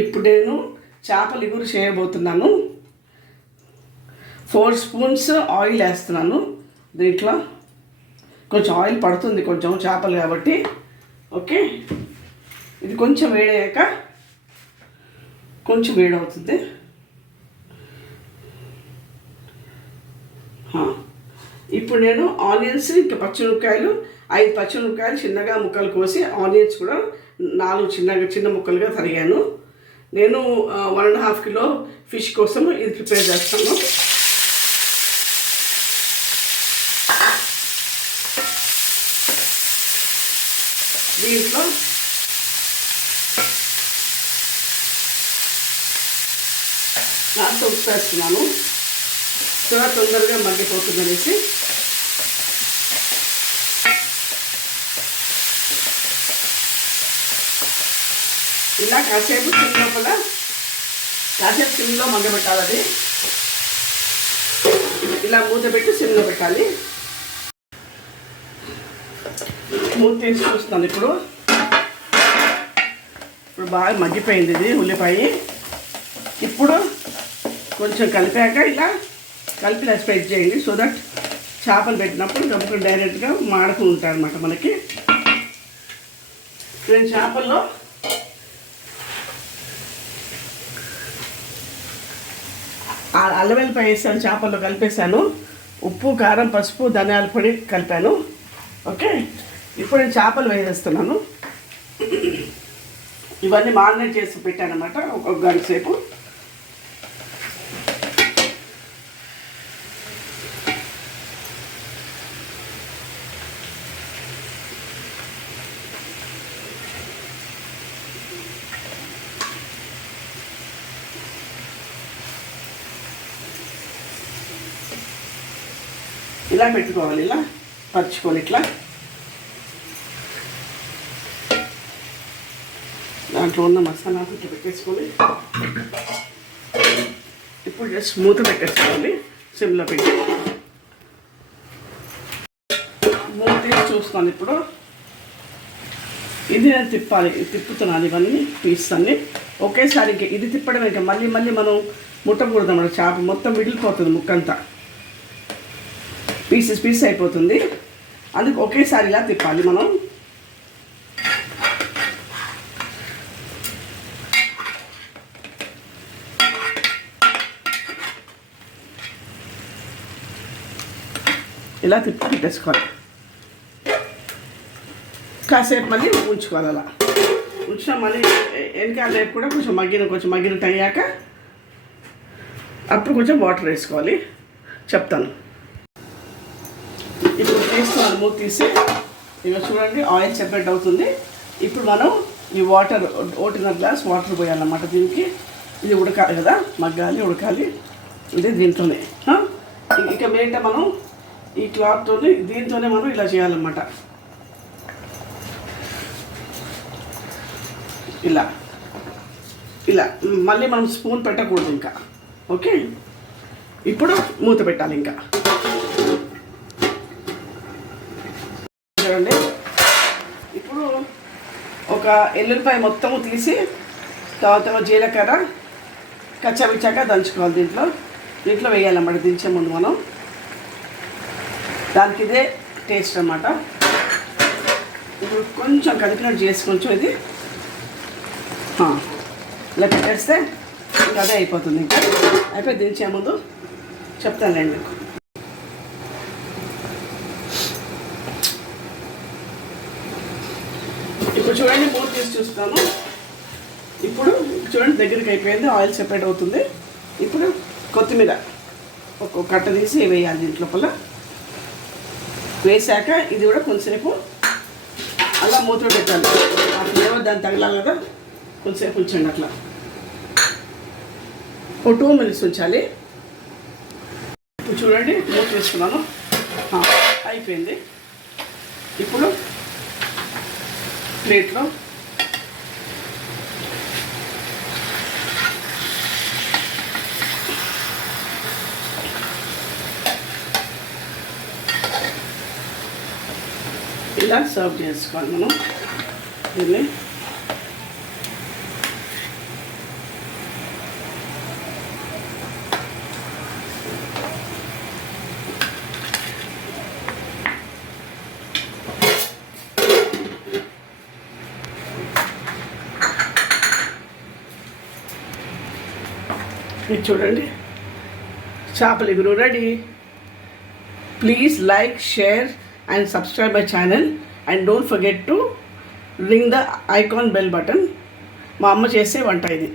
ఇప్పుడు నేను చేపల ఇగురు చేయబోతున్నాను. 4 స్పూన్స్ ఆయిల్ వేస్తున్నాను. దీంట్లో కొంచెం ఆయిల్ పడుతుంది, కొంచెం చేపలు కాబట్టి. ఓకే, ఇది కొంచెం వేడయ్యాక కొంచెం వేడవుతుంది. ఇప్పుడు నేను ఆనియన్స్, ఇంకా పచ్చిమిరపకాయలు 5 పచ్చిమిరపకాయలు చిన్నగా ముక్కలు కోసి, ఆనియన్స్ కూడా 4 చిన్న ముక్కలుగా తరిగాను. నేను 1.5 కిలో ఫిష్ కోసం ఇది ప్రిపేర్ చేస్తాను. దీంట్లో కాస్త ఉప్పు వేస్తున్నాను, చాలా తొందరగా మగ్గిపోతుంది అనేసి. ఇలా కాసేపు సిమ్లో మగ్గబెట్టాలి. అది ఇలా మూత పెట్టి సిమ్లో పెట్టాలి. మూత తీసి చూస్తున్నాను. ఇప్పుడు బాగా మగ్గిపోయింది ఇది ఉల్లిపాయ. ఇప్పుడు కొంచెం కలిపాక ఇలా స్ప్రెడ్ చేయండి, సో దట్ చేపలు పెట్టినప్పుడు గబుకు డైరెక్ట్గా మాడుతూ ఉంటాయి అన్నమాట మనకి. నేను చేపల్లో అల్లం వెల్లిపాయ వేసాను, చేపల్లో కలిపేసాను. ఉప్పు, కారం, పసుపు, ధనియాల పొడి కలిపాను. ఓకే, ఇప్పుడు నేను చేపలు వేసేస్తున్నాను. ఇవన్నీ మారినేట్ చేసి పెట్టాను అన్నమాట ఒక గంట సేపు. ఇలా పెట్టుకోవాలి, ఇలా పరుచుకొని ఇట్లా దాంట్లో ఉన్న మసాలా ఇట్లా పెట్టేసుకొని ఇప్పుడు జస్ట్ మూత పెట్టేసుకోవాలి సిమ్లో పెట్టి. మూత తీసి చూస్తాను. ఇప్పుడు ఇది నేను తిప్పుతున్నాను ఇవన్నీ పీస్ అన్ని ఒకేసారి. ఇంకా ఇది తిప్పడం ఇంకా మళ్ళీ మనం ముట్టకూడదు అన్నమాట. చేప మొత్తం మిగిలిపోతుంది, ముక్కంతా పీస్ అయిపోతుంది. అందుకు ఒకేసారి ఇలా తిప్పాలి మనం. ఇలా తిప్పి పెట్టేసుకోవాలి. కాసేపు మళ్ళీ ఉంచుకోవాలి. అలా ఉంచినా మళ్ళీ వెనకాల రేపు కూడా కొంచెం మగ్గినట్టు అయ్యాక అప్పుడు కొంచెం వాటర్ వేసుకోవాలి. చెప్తాను. ఇప్పుడు తీస్తున్నాను మూత తీసి. ఇక చూడండి, ఆయిల్ సెపరేట్ అవుతుంది. ఇప్పుడు మనం ఈ వాటర్ 1.5 గ్లాస్ వాటర్ పోయాలన్నమాట దీనికి. ఇది ఉడకాలి కదా, ఉడకాలి. ఇది దీంతోనే. ఇక మీట మనం ఈ క్లాత్తోనే దీంతోనే మనం ఇలా చేయాలన్నమాట. ఇలా మళ్ళీ మనం స్పూన్ పెట్టకూడదు ఇంకా. ఓకే, ఇప్పుడు మూత పెట్టాలి. ఇంకా చూడండి, ఇప్పుడు ఒక ఎల్లుల్లిపాయ మొత్తము తీసి తర్వాత జీలకర్ర కచ్చాపిచ్చాక దంచుకోవాలి. దీంట్లో వేయాలన్నమాట. దించే ముందు మనం దానికి ఇదే టేస్ట్ అన్నమాట. ఇప్పుడు కొంచెం కలిపినట్టు చేసి కొంచెం ఇది ఇలా పెట్టేస్తే ఇంకా అదే అయిపోతుంది. ఇంకా అయిపోయి దించే ముందు చెప్తానులేండి మీకు. ఇప్పుడు చూడండి, మూత తీసి చూస్తాను. ఇప్పుడు చూడండి దగ్గరికి అయిపోయింది, ఆయిల్ సెపరేట్ అవుతుంది. ఇప్పుడు కొత్తిమీర ఒక కట్ట తీసి వేయాలి దీంట్లోపల. వేసాక ఇది కూడా కొంచెంసేపు అలా మూత పెట్టాలి. ఆ ఫ్లేవర్ దాన్ని తగలాలి కదా, కొంచెంసేపు ఉంచండి అట్లా. ఒక 2 minutes ఉంచాలి. ఇప్పుడు చూడండి, మూత వేసుకున్నాను, అయిపోయింది. ఇప్పుడు ప్లేట్లో ఇలా సర్వ్ చేసుకోవాలి మనం దీన్ని. ఇది చూడండి, చేపల ఇగురు ready. Please like, share and subscribe my channel and don't forget to ring the icon bell button. మా అమ్మ చేసే వంట ఇది.